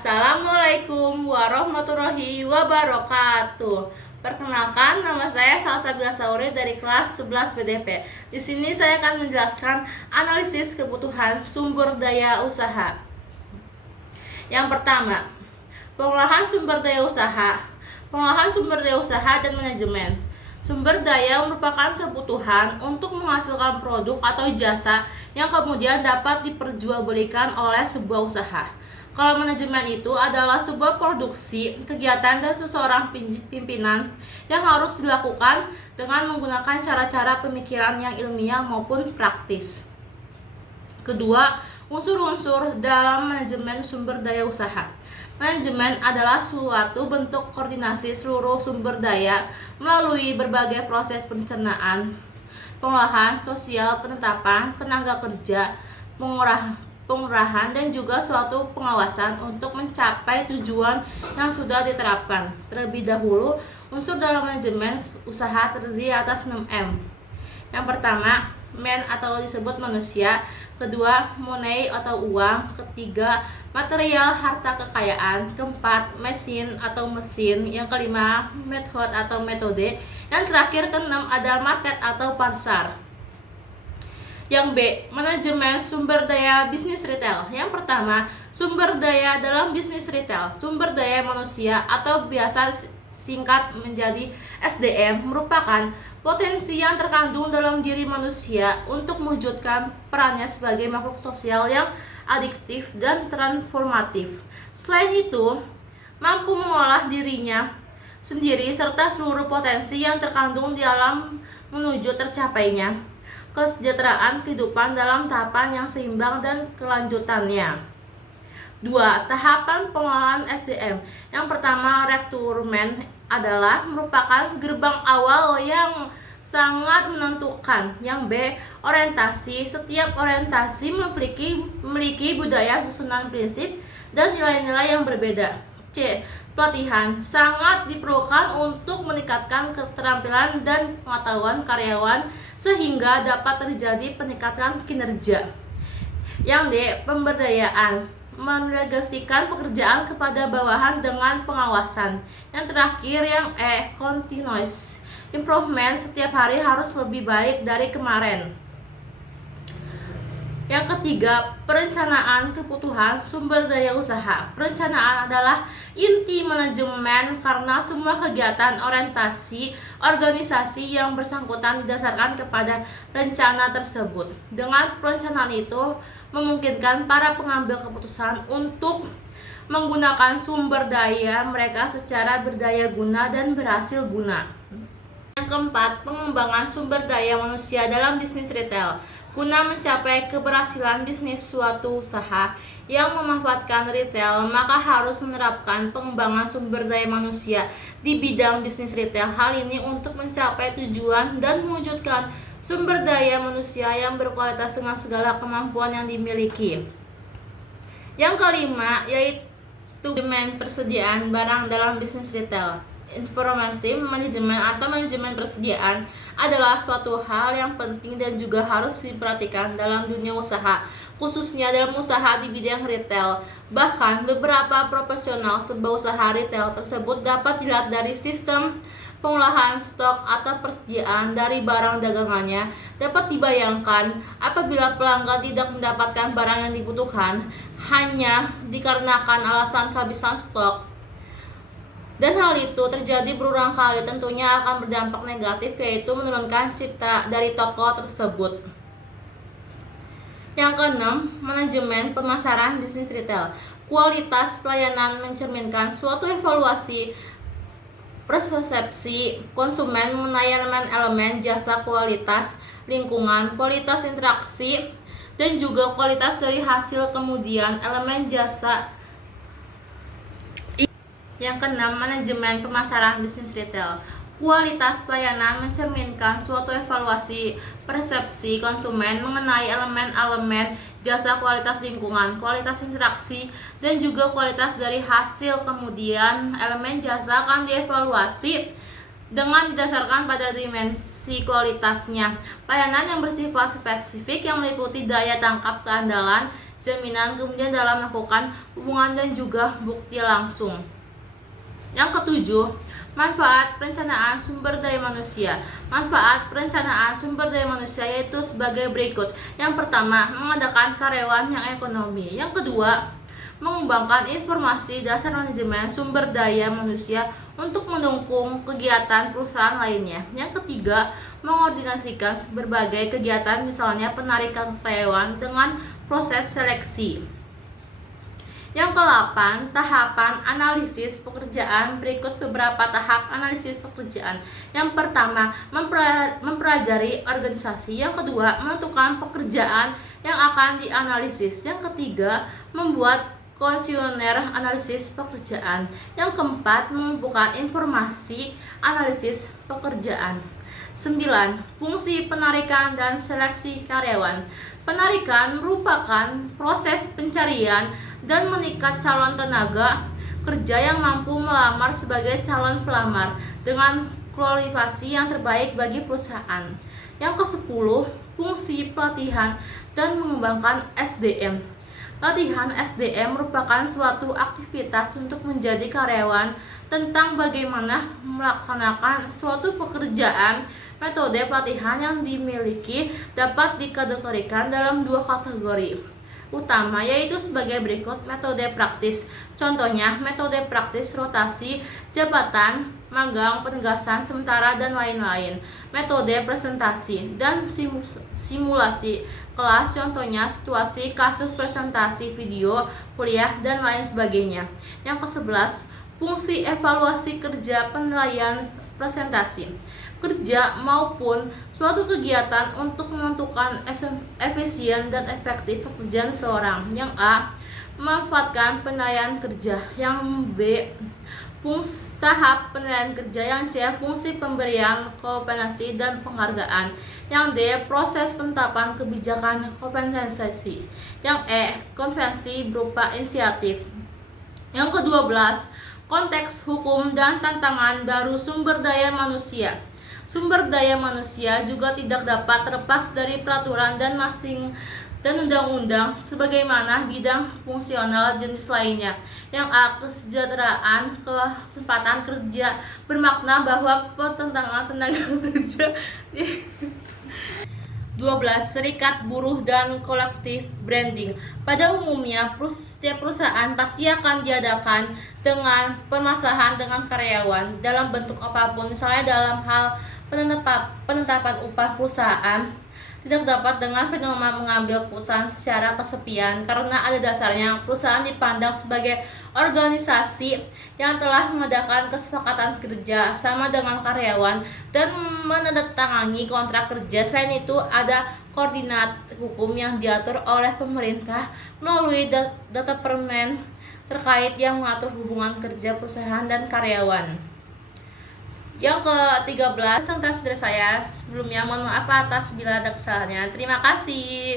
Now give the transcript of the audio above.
Assalamualaikum warahmatullahi wabarakatuh. Perkenalkan, nama saya Salsabila Sauri dari kelas 11 BDP. Di sini saya akan menjelaskan analisis kebutuhan sumber daya usaha. Yang pertama, pengolahan sumber daya usaha. Pengolahan sumber daya usaha dan manajemen. Sumber daya merupakan kebutuhan untuk menghasilkan produk atau jasa yang kemudian dapat diperjualbelikan oleh sebuah usaha. Kalau manajemen itu adalah sebuah produksi, kegiatan dan seseorang pimpinan yang harus dilakukan dengan menggunakan cara-cara pemikiran yang ilmiah maupun praktis. Kedua, unsur-unsur dalam manajemen sumber daya usaha. Manajemen adalah suatu bentuk koordinasi seluruh sumber daya melalui berbagai proses perencanaan, pengolahan, sosial, penetapan, tenaga kerja, pengurahan, dan juga suatu pengawasan untuk mencapai tujuan yang sudah diterapkan. Terlebih dahulu, unsur dalam manajemen usaha terdiri atas 6M. Yang pertama, man atau disebut manusia. Kedua, money atau uang. Ketiga, material harta kekayaan. Keempat, mesin atau mesin. Yang kelima, method atau metode. Yang terakhir, keenam adalah market atau pasar. Yang B, manajemen sumber daya bisnis retail. Yang pertama, sumber daya dalam bisnis retail. Sumber daya manusia atau biasa singkat menjadi SDM merupakan potensi yang terkandung dalam diri manusia untuk mewujudkan perannya sebagai makhluk sosial yang adiktif dan transformatif. Selain itu, mampu mengolah dirinya sendiri serta seluruh potensi yang terkandung di dalam menuju tercapainya kesejahteraan kehidupan dalam tahapan yang seimbang dan kelanjutannya. 2. Tahapan pengolahan SDM. Yang pertama, rekrutmen adalah merupakan gerbang awal yang sangat menentukan. Yang B, orientasi. Setiap orientasi memiliki budaya, susunan prinsip, dan nilai-nilai yang berbeda. C. Pelatihan sangat diperlukan untuk meningkatkan keterampilan dan pengetahuan karyawan sehingga dapat terjadi peningkatan kinerja. Yang D. Pemberdayaan mendelegasikan pekerjaan kepada bawahan dengan pengawasan. Yang terakhir yang E. Continuous improvement, setiap hari harus lebih baik dari kemarin. Yang ketiga, perencanaan kebutuhan sumber daya usaha. Perencanaan adalah inti manajemen karena semua kegiatan orientasi organisasi yang bersangkutan didasarkan kepada rencana tersebut. Dengan perencanaan itu memungkinkan para pengambil keputusan untuk menggunakan sumber daya mereka secara berdaya guna dan berhasil guna. Yang keempat, pengembangan sumber daya manusia dalam bisnis retail. Guna mencapai keberhasilan bisnis suatu usaha yang memanfaatkan retail, maka harus menerapkan pengembangan sumber daya manusia di bidang bisnis retail. Hal ini untuk mencapai tujuan dan mewujudkan sumber daya manusia yang berkualitas dengan segala kemampuan yang dimiliki. Yang kelima, yaitu manajemen persediaan barang dalam bisnis retail. Informatif manajemen atau manajemen persediaan adalah suatu hal yang penting dan juga harus diperhatikan dalam dunia usaha, khususnya dalam usaha di bidang retail. Bahkan beberapa profesional sebuah usaha retail tersebut dapat dilihat dari sistem pengolahan stok atau persediaan dari barang dagangannya. Dapat dibayangkan apabila pelanggan tidak mendapatkan barang yang dibutuhkan hanya dikarenakan alasan kehabisan stok, dan hal itu terjadi berulang kali, tentunya akan berdampak negatif, yaitu menurunkan cipta dari toko tersebut. Yang keenam, manajemen pemasaran bisnis retail. Kualitas pelayanan mencerminkan suatu evaluasi persepsi konsumen mengenai elemen-elemen jasa, kualitas lingkungan, kualitas interaksi, dan juga kualitas dari hasil kemudian elemen jasa. Yang keenam, manajemen pemasaran bisnis retail. Kualitas pelayanan mencerminkan suatu evaluasi persepsi konsumen mengenai elemen-elemen jasa, kualitas lingkungan, kualitas interaksi, dan juga kualitas dari hasil kemudian elemen jasa akan dievaluasi dengan didasarkan pada dimensi kualitasnya. Pelayanan yang bersifat spesifik yang meliputi daya tangkap keandalan jaminan kemudian dalam melakukan hubungan dan juga bukti langsung. Yang ketujuh, manfaat perencanaan sumber daya manusia. Manfaat perencanaan sumber daya manusia yaitu sebagai berikut. Yang pertama, mengadakan karyawan yang ekonomi. Yang kedua, mengembangkan informasi dasar manajemen sumber daya manusia untuk mendukung kegiatan perusahaan lainnya. Yang ketiga, mengordinasikan berbagai kegiatan misalnya penarikan karyawan dengan proses seleksi. Yang ke-8, tahapan analisis pekerjaan. Berikut beberapa tahap analisis pekerjaan. Yang pertama, mempelajari organisasi. Yang kedua, menentukan pekerjaan yang akan dianalisis. Yang ketiga, membuat kuesioner analisis pekerjaan. Yang keempat, mengumpulkan informasi analisis pekerjaan. 9. Fungsi penarikan dan seleksi karyawan. Penarikan merupakan proses pencarian dan mengikat calon tenaga kerja yang mampu melamar sebagai calon pelamar dengan kualifikasi yang terbaik bagi perusahaan. Yang ke-10, fungsi pelatihan dan mengembangkan SDM. Latihan SDM merupakan suatu aktivitas untuk menjadi karyawan tentang bagaimana melaksanakan suatu pekerjaan. Metode pelatihan yang dimiliki dapat dikategorikan dalam 2 kategori utama, yaitu sebagai berikut. Metode praktis, contohnya metode praktis rotasi jabatan, magang, penugasan sementara, dan lain-lain. Metode presentasi dan simulasi kelas, contohnya situasi kasus presentasi video kuliah dan lain sebagainya. Yang ke-11, fungsi evaluasi kerja penilaian presentasi kerja maupun suatu kegiatan untuk menentukan efisien dan efektif pekerjaan seorang. Yang A, memanfaatkan penilaian kerja. Yang B, fungsi tahap penilaian kerja. Yang C, fungsi pemberian kompensasi dan penghargaan. Yang D, proses penetapan kebijakan kompensasi. Yang E, konvensi berupa inisiatif. Yang ke-12, konteks hukum dan tantangan baru sumber daya manusia. Sumber daya manusia juga tidak dapat terlepas dari peraturan dan undang-undang sebagaimana bidang fungsional jenis lainnya. Yang A, kesejahteraan kesempatan kerja bermakna bahwa pertentangan tenaga kerja. 12. Serikat buruh dan kolektif branding. Pada umumnya, setiap perusahaan pasti akan diadakan dengan permasalahan dengan karyawan dalam bentuk apapun, misalnya dalam hal penetapan upah perusahaan tidak dapat dengan fenomena mengambil keputusan secara kesepian, karena ada dasarnya perusahaan dipandang sebagai organisasi yang telah mengadakan kesepakatan kerja sama dengan karyawan dan menandatangani kontrak kerja. Selain itu, ada koordinat hukum yang diatur oleh pemerintah melalui data permen terkait yang mengatur hubungan kerja perusahaan dan karyawan. Yang ke-13, presentasi dari saya. Sebelumnya mohon maaf atas bila ada kesalahannya. Terima kasih.